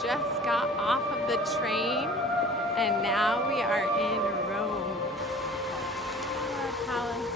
Just got off of the train and now we are in Rome. Our palace.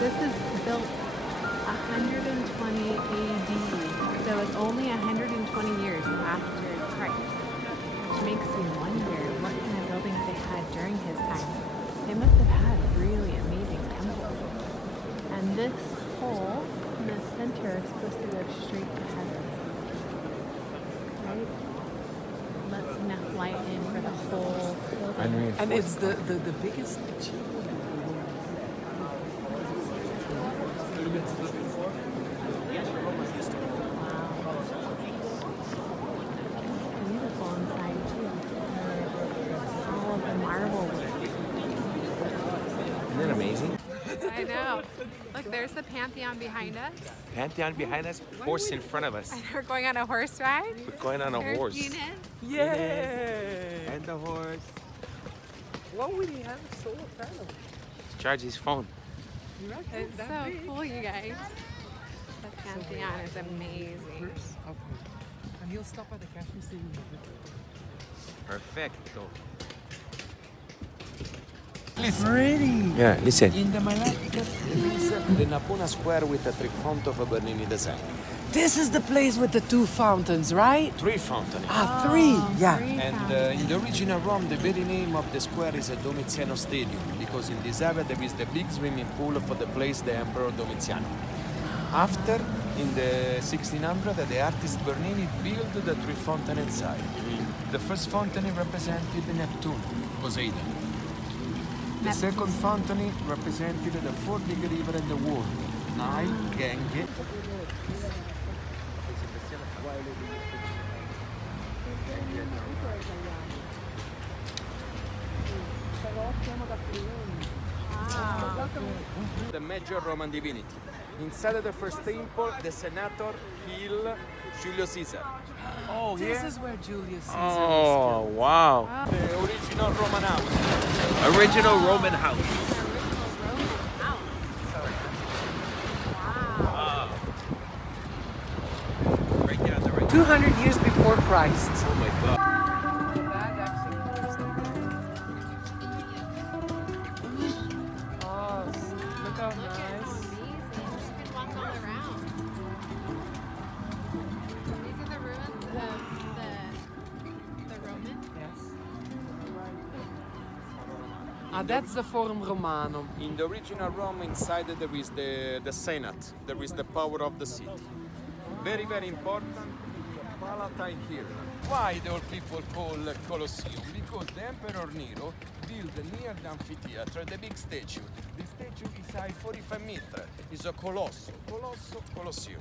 This is built 120 AD, so it's only 120 years after Christ, which makes you wonder what kind of buildings they had during his time. They must have had really amazing temples. And this hole in the center is supposed to go straight to heaven, right? Lets enough light in for the whole building. And it's the biggest achievement. Isn't it amazing? I know. Look, there's the Pantheon behind us. Pantheon behind us, horse in front of us. And we're going on a horse ride. We're going on a There's horse. Ines. Yay! And the horse. What would he have a solar panel? Charge his phone. It's so cool, you guys. The Pantheon is amazing. Okay. And he'll stop at the cash station. Perfecto. Listen. Pretty. Yeah, listen. In the Malatica is the Napona Square with the three fountains of Bernini design. This is the place with the two fountains, right? Three fountains. Ah, three. Yeah. three And in the original Rome, the very name of the square is a Domiziano Stadium because in this area there is the big swimming pool for the place the Emperor Domiziano. After, in the 1600, the artist Bernini built the three fountains inside. The first fountain represented Neptune, Poseidon. The second fountain represented the four big rivers in the world, Nile, Gange. The major Roman divinity. Inside of the first temple, the senator killed Julius Caesar. Oh, This is where Julius Caesar Oh, wow. The original Roman house. Original Roman house. Right there on the right. 200 years before Christ. Oh my God. Oh, look how nice. You can walk all around. These are the ruins of the Roman. Yes. Ah, that's the Forum Romanum. In the original Rome, inside there is the Senate. There is the power of the city. Very, very important. Palatine here. Why the old people call Colloseum? Because the Emperor Nero built near the amphitheater the big statue. The statue is high 45 meters. It's a colosso. Colosseum.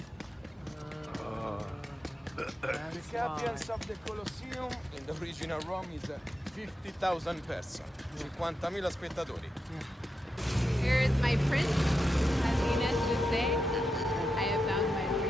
The capital of the Colosseum in the original Rome is 50,000 persons, 50.000 spettatori. Here is my prince, as Ines would say. I have found my prince.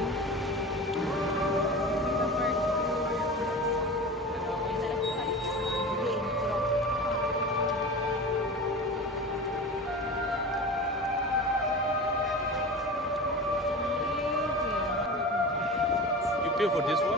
You pay for this one?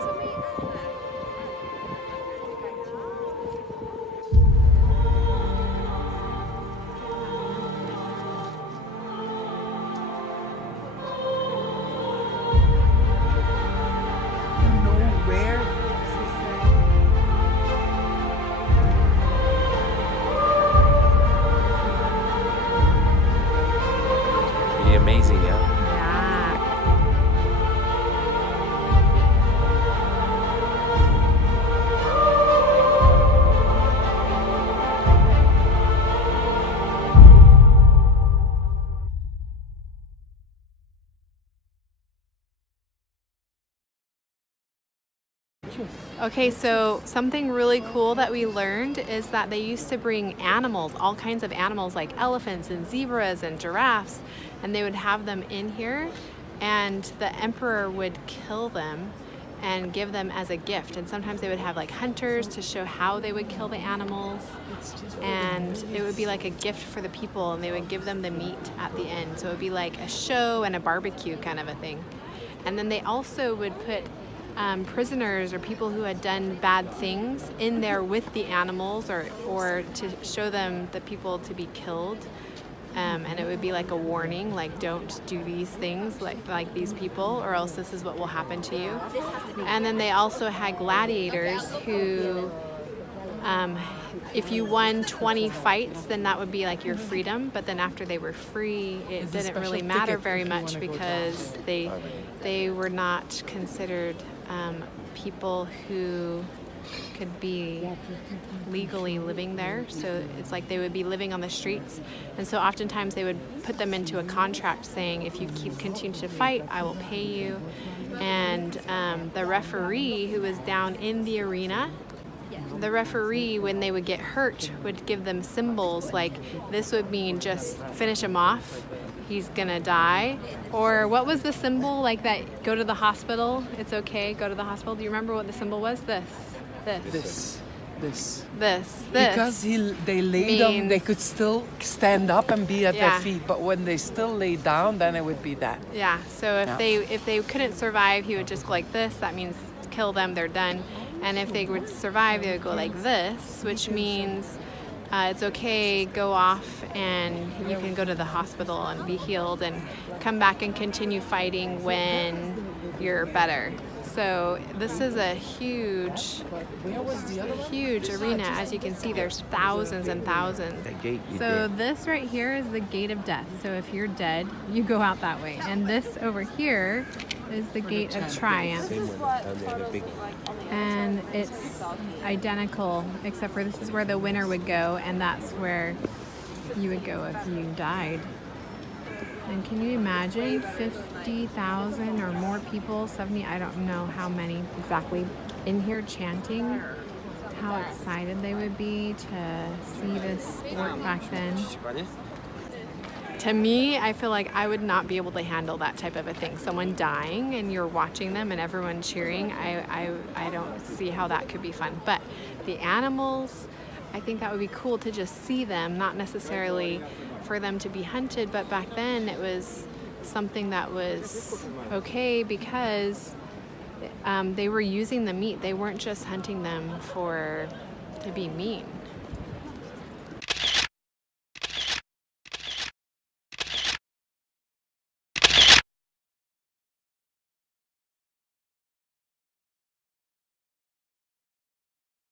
Pretty amazing, yeah? Yeah. Okay, so something really cool that we learned is that they used to bring animals, all kinds of animals like elephants and zebras and giraffes, and they would have them in here, and the emperor would kill them and give them as a gift. And sometimes they would have like hunters to show how they would kill the animals, and it would be like a gift for the people, and they would give them the meat at the end. So it would be like a show and a barbecue kind of a thing. And then they also would put prisoners or people who had done bad things in there with the animals, or to show them the people to be killed, and it would be like a warning, like don't do these things like these people, or else this is what will happen to you. And then they also had gladiators who, if you won 20 fights, then that would be like your freedom. But then after they were free, it didn't really matter very much because they were not considered people who could be legally living there. So it's like they would be living on the streets. And so oftentimes they would put them into a contract saying, if you continue to fight, I will pay you. And the referee who was down in the arena, the referee, when they would get hurt, would give them symbols like this would mean just finish him off, he's gonna die. Or what was the symbol like that, go to the hospital, it's okay, go to the hospital. Do you remember what the symbol was? This. This. This. Because they lay them, they means- could still stand up and be at Yeah. their feet. But when they still lay down, then it would be that. Yeah, so Yeah. if they couldn't survive, he would just go like this. That means kill them, they're done. And if they would survive, they would go like this, which means it's okay, go off and you can go to the hospital and be healed and come back and continue fighting when you're better. So this is a huge arena. As you can see, there's thousands and thousands. That gate you So did. this right here is the gate of death. So if you're dead, you go out that way. And this over here is the gate of triumph. Same one down there, the big one. And it's identical, except for this is where the winner would go, and that's where you would go if you died. And can you imagine 50,000 or more people, 70, I don't know how many exactly, in here chanting? How excited they would be to see this sport back then. To me, I feel like I would not be able to handle that type of a thing. Someone dying and you're watching them and everyone cheering, I don't see how that could be fun. But the animals, I think that would be cool to just see them, not necessarily for them to be hunted, but back then it was something that was okay because they were using the meat. They weren't just hunting them to be meat.